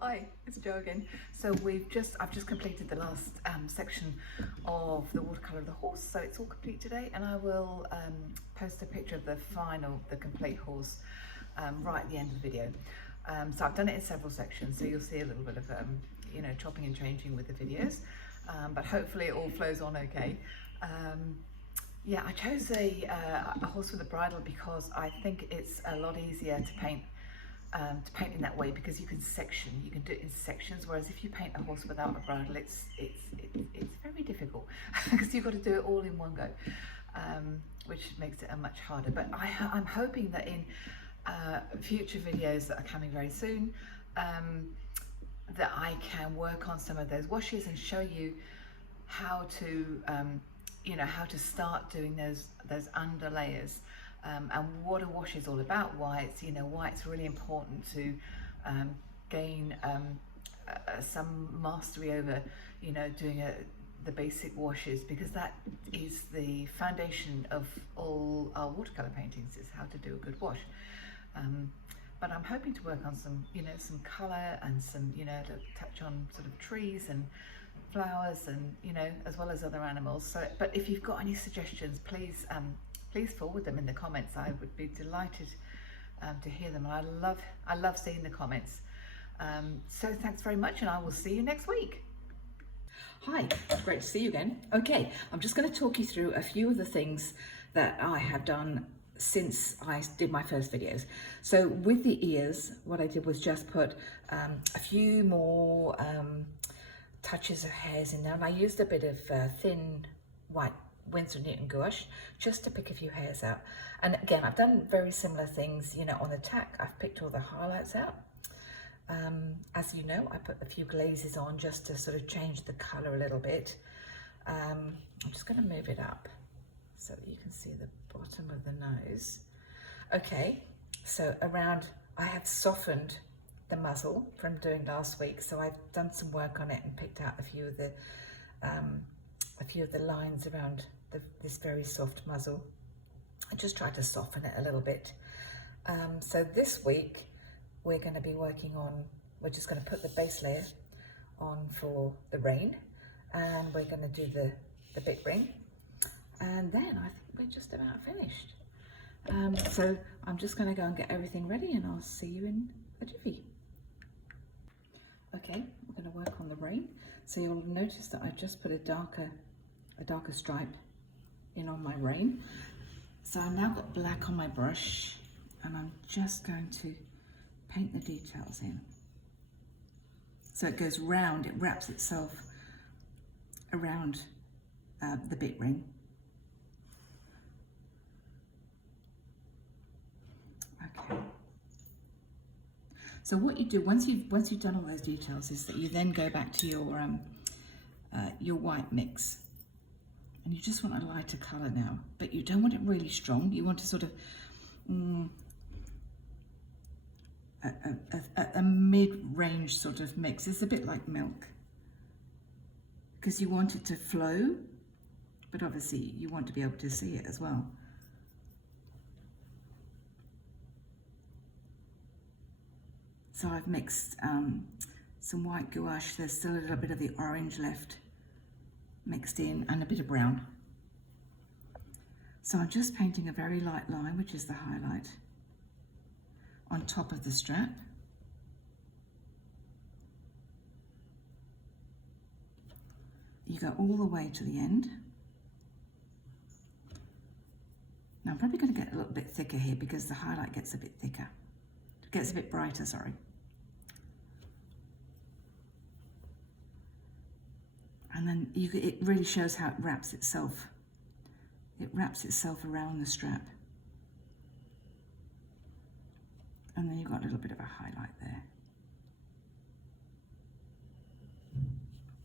Hi, it's Jo again. So I've just completed the last section of the watercolour of the horse, so it's all complete today, and I will post a picture of the complete horse right at the end of the video. So I've done it in several sections, so you'll see a little bit of chopping and changing with the videos, but hopefully it all flows on okay. Yeah, I chose a horse with a bridle because I think it's a lot easier to paint in that way, because you can do it in sections, whereas if you paint a horse without a bridle, it's very difficult because you've got to do it all in one go, which makes it much harder. But I'm hoping that in future videos that are coming very soon, that I can work on some of those washes and show you how to how to start doing those under layers. And what a wash is all about, why it's really important to gain some mastery over doing the basic washes, because that is the foundation of all our watercolor paintings, is how to do a good wash. But I'm hoping to work on some color and some to touch on sort of trees and flowers and as well as other animals. So, but if you've got any suggestions, please forward them in the comments. I would be delighted to hear them. I love seeing the comments. So thanks very much, and I will see you next week. Hi, great to see you again. Okay, I'm just going to talk you through a few of the things that I have done since I did my first videos. So with the ears, what I did was just put a few more touches of hairs in there, and I used a bit of thin white Winsor Newton gouache just to pick a few hairs out. And again, I've done very similar things on the tack. I've picked all the highlights out. As you know, I put a few glazes on just to sort of change the color a little bit. I'm just going to move it up so that you can see the bottom of the nose. Okay, so I have softened the muzzle from doing last week, so I've done some work on it and picked out a few of the lines around this very soft muzzle. I just tried to soften it a little bit. So this week we're going to be working on, we're just going to put the base layer on for the rein, and we're going to do the bit ring, and then I think we're just about finished. So I'm just going to go and get everything ready, and I'll see you in a jiffy. Okay, we're going to work on the rein. So you'll notice that I've just put a darker stripe in on my rein. So I've now got black on my brush, and I'm just going to paint the details in. So it goes round, it wraps itself around the bit ring. Okay. So what you do once you've done all those details is that you then go back to your white mix, and you just want a lighter colour now, but you don't want it really strong. You want to sort of a mid-range sort of mix. It's a bit like milk, because you want it to flow, but obviously you want to be able to see it as well. So I've mixed some white gouache. There's still a little bit of the orange left mixed in, and a bit of brown. So I'm just painting a very light line, which is the highlight, on top of the strap. You go all the way to the end. Now I'm probably going to get a little bit thicker here because the highlight gets a bit thicker. It gets a bit brighter, sorry. And then it really shows how it wraps itself. It wraps itself around the strap. And then you've got a little bit of a highlight there.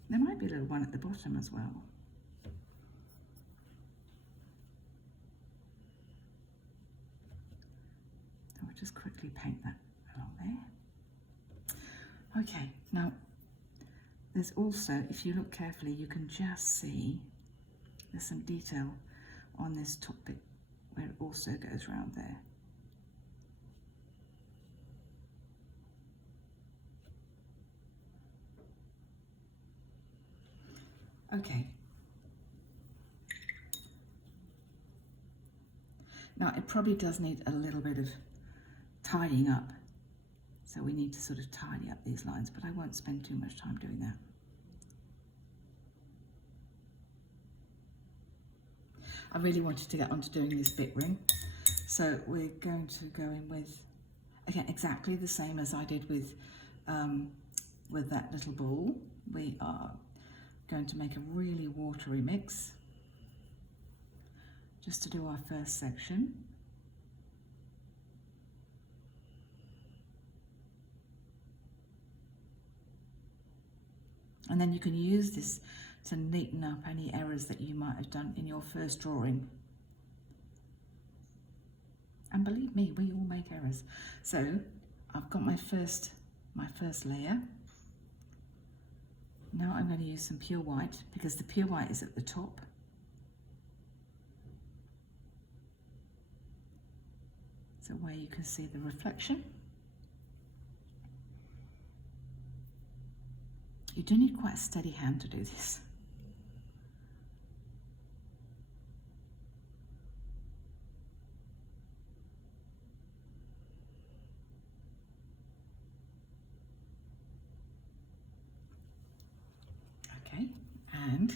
There might be a little one at the bottom as well. So we'll just quickly paint that along there. Okay, now there's also, if you look carefully, you can just see there's some detail on this top bit where it also goes around there. Okay. Now it probably does need a little bit of tidying up. So we need to sort of tidy up these lines, but I won't spend too much time doing that. I really wanted to get onto doing this bit ring. So we're going to go in with, again, exactly the same as I did with that little ball. We are going to make a really watery mix just to do our first section. And then you can use this to neaten up any errors that you might have done in your first drawing. And believe me, we all make errors. So I've got my first layer. Now I'm going to use some pure white because the pure white is at the top. So where you can see the reflection. You do need quite a steady hand to do this. Okay, and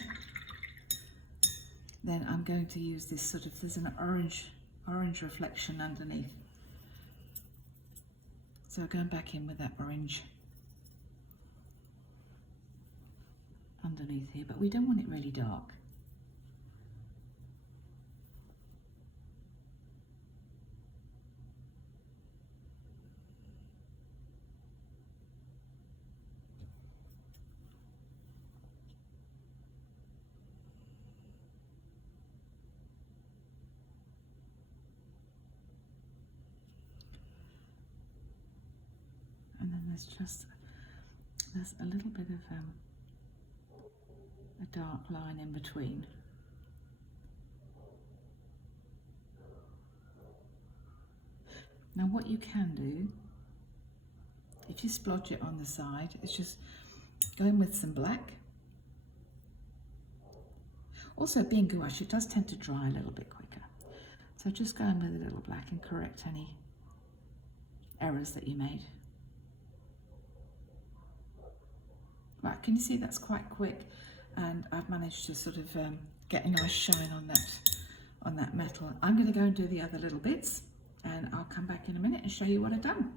then I'm going to use this sort of, there's an orange reflection underneath. So going back in with that orange underneath here, but we don't want it really dark. And then there's a little bit of a dark line in between. Now what you can do, if you splodge it on the side, is just go in with some black. Also being gouache, it does tend to dry a little bit quicker. So just go in with a little black and correct any errors that you made. Right, can you see that's quite quick? And I've managed to sort of get a nice shine on that metal. I'm going to go and do the other little bits, and I'll come back in a minute and show you what I've done.